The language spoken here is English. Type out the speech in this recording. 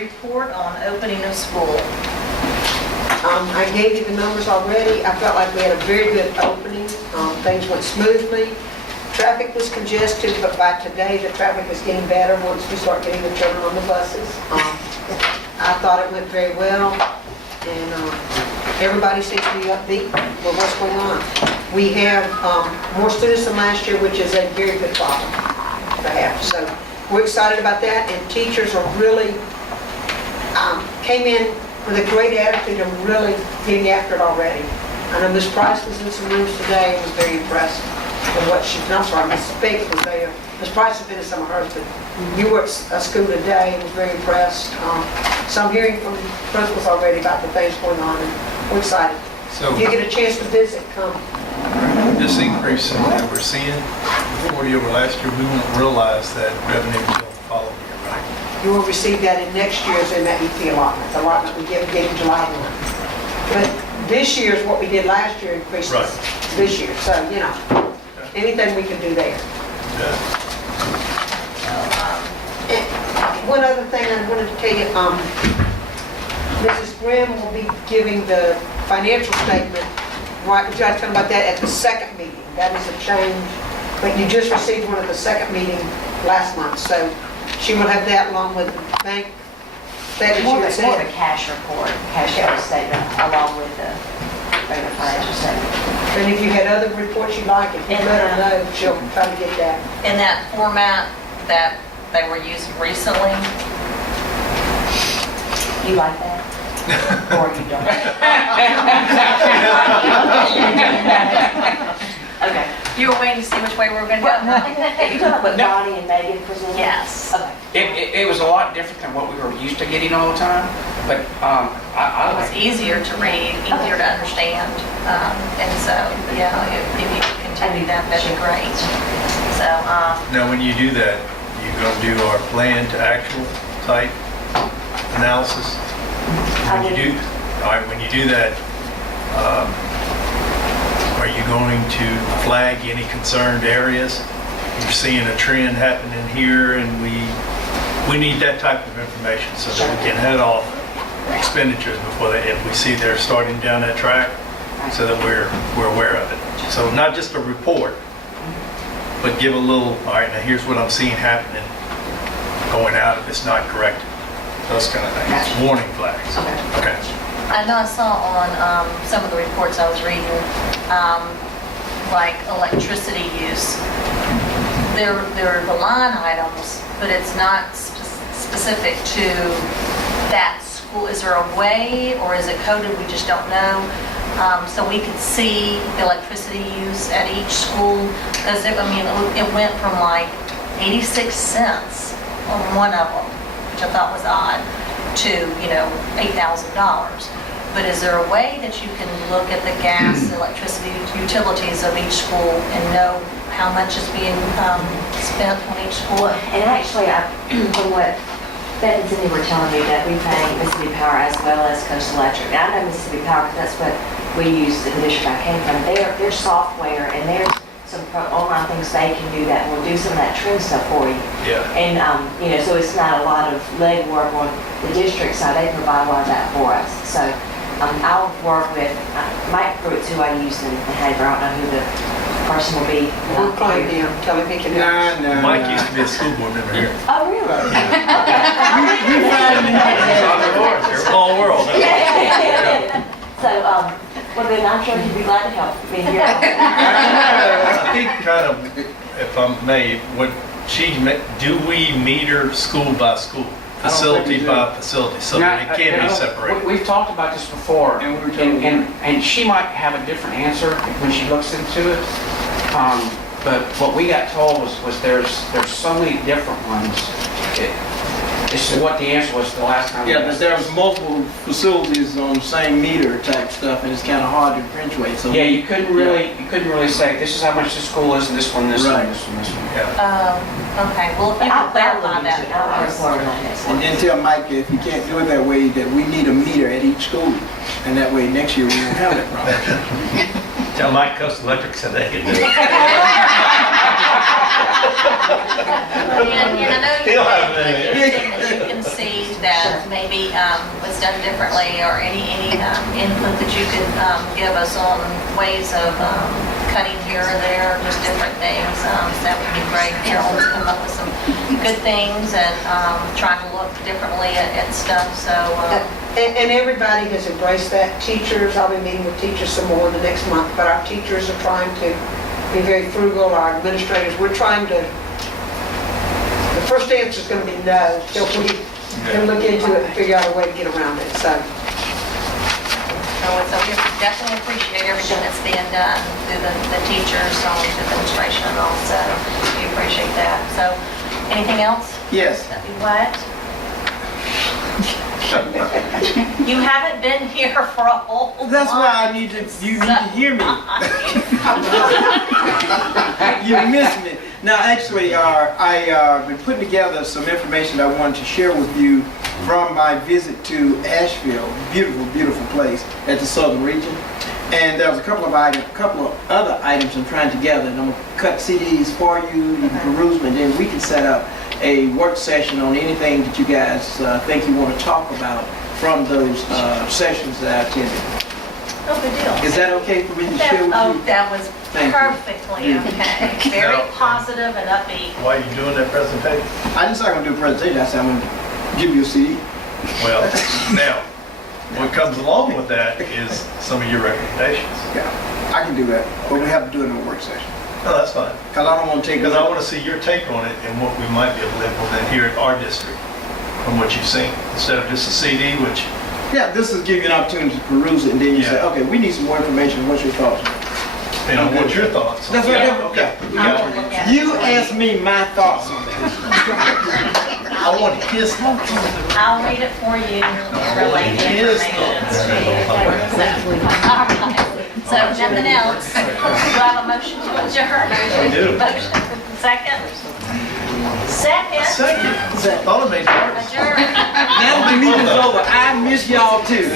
report on opening of school. I gave you the numbers already. I felt like we had a very good opening. Things went smoothly. Traffic was congested, but by today, the traffic is getting better once we start getting the children on the buses. I thought it went very well, and everybody seems to be upbeat with what's going on. We have more students than last year, which is a very good problem to have. So we're excited about that, and teachers are really, came in with a great attitude and really getting after it already. I know Ms. Price was in some rooms today and was very impressed with what she, I'm sorry, Ms. Spiggs was there. Ms. Price has been in some of hers, but you were at a school today and was very impressed. So I'm hearing from principals already about the things going on, and we're excited. So If you get a chance to visit, come. this increase that we're seeing, 40 over last year, we won't realize that revenue until the following year, right? You will receive that in next year's in that EP allotment. The allotment we gave in July 1. But this year's what we did last year increases Right. this year. So, you know, anything we can do there. Yeah. And one other thing I wanted to tell you, Mrs. Grimm will be giving the financial statement, right, would you like to talk about that at the second meeting? That is a change, but you just received one at the second meeting last month, so she will have that along with the bank statement she More would of a say. cash report, cash flow statement, along with the regular financial statement. And if you had other reports you'd like, if you let her know, she'll try to get that. In that format that they were using recently, You like that? Or you don't? Okay. you were waiting to see which way we were going to Well, go. you talking about what No. Bonnie and Megan presented? Yes. Okay. It was a lot different than what we were used to getting all the time, but I It was like it. easier to read, easier to understand, and so, yeah, if you could continue that, that'd be great. So, Now, when you do that, you're going to do our plan to actual type analysis? When you do, all right, when you do that, are you going to flag any concerned areas? You're seeing a trend happening here, and we need that type of information so that we can head off expenditures before they, if we see they're starting down that track, so that we're aware of it. So not just a report, but give a little, all right, now here's what I'm seeing happening, going out if it's not corrected. Those kind of things, warning flags. Okay. I know I saw on some of the reports I was reading, like electricity use, there are the line items, but it's not specific to that school. Is there a way, or is it coded, we just don't know? So we could see the electricity use at each school, because it went from like 86 cents on one of them, which I thought was odd, to, $8,000. But is there a way that you can look at the gas, electricity, utilities of each school and know how much is being spent on each school? Well, and actually, from what Beth and Cindy were telling me, that we pay Mississippi Power as well as Coastal Electric. Now, I know Mississippi Power, because that's what we use in the district I came from. Their software, and there's some online things they can do that will do some of that trim stuff for you. Yeah. And, so it's not a lot of legwork on the district side. They provide a lot of that for us. So I'll work with Mike Fruits, who I use in Haver. I don't know who the person will be. We'll call him, tell him he can help. Mike used to be a school board member here. Oh, really? It's a small world. So, well, then I'm sure he'd be glad to help me here. I think kind of, if I may, do we meter school by school, facility by facility, so that it can't be separated? We've talked about this before, And we were told- and she might have a different answer when she looks into it. But what we got told was there's so many different ones. This is what the answer was the last time. we Yeah, but asked there's this. multiple facilities on the same meter type stuff, and it's kind of hard to differentiate, so. Yeah, you couldn't really say, this is how much this school is, and this one, this one, Right. this one, this one. Yeah. Okay, well, if you I'll can clarify that I'll for us. report on that next And one. then tell Mike if you can't do it that way, that we need a meter at each school, and that way next year we won't have that problem. Tell Mike Coastal Electric said they could do it. And I know He'll have you it. mentioned that you can see that maybe was done differently, or any input that you could give us on ways of cutting here or there, just different things, that would be great. Carolyn's come up with some good things and trying to look differently at stuff, so. And everybody has embraced that. Teachers, I'll be meeting with teachers some more in the next month, but our teachers are trying to be very frugal, our administrators, we're trying to, the first answer is going to be no, till we can look into it and figure out a way to get around it, so. So we definitely appreciate everything that's being done through the teachers, on the administration and all, so we appreciate that. So, anything else? Yes. What? You haven't been here for a whole month. That's why you need to hear me. You missed me. Now, actually, I've been putting together some information that I wanted to share with you from my visit to Asheville. Beautiful, beautiful place at the Southern Region. And there was a couple of other items I'm trying together, and I'm gonna cut CDs for you, you can peruse them, and then we can set up a work session on anything that you guys think you want to talk about from those sessions that I attended. Oh, good deal. Is that okay for me to share with you? That was Thank you. perfectly okay. Very positive and upbeat. Why are you doing that presentation? I just not gonna do a presentation. I said I'm gonna give you a CD. Well, now, what comes along with that is some of your recommendations. Yeah, I can do that, but we have to do it in a work session. No, that's fine. Cause I don't want to take. Because I want to see your take on it and what we might be able to implement here at our district from what you've seen, instead of just a CD, which, Yeah, this is giving you an opportunity to peruse it, and then you say, Yeah. okay, we need some more information. What's your thoughts? you know, what's your thoughts? That's what Yeah, I- okay. I will look at it. You asked me my thoughts on this. I want his thoughts. I'll read it for you, relate the His information. So nothing else. Do I have a motion to adjourn? We do. Motion. Second? Second? Second. Thought it made sense. Adjourn. Now the meeting's over. I miss y'all too.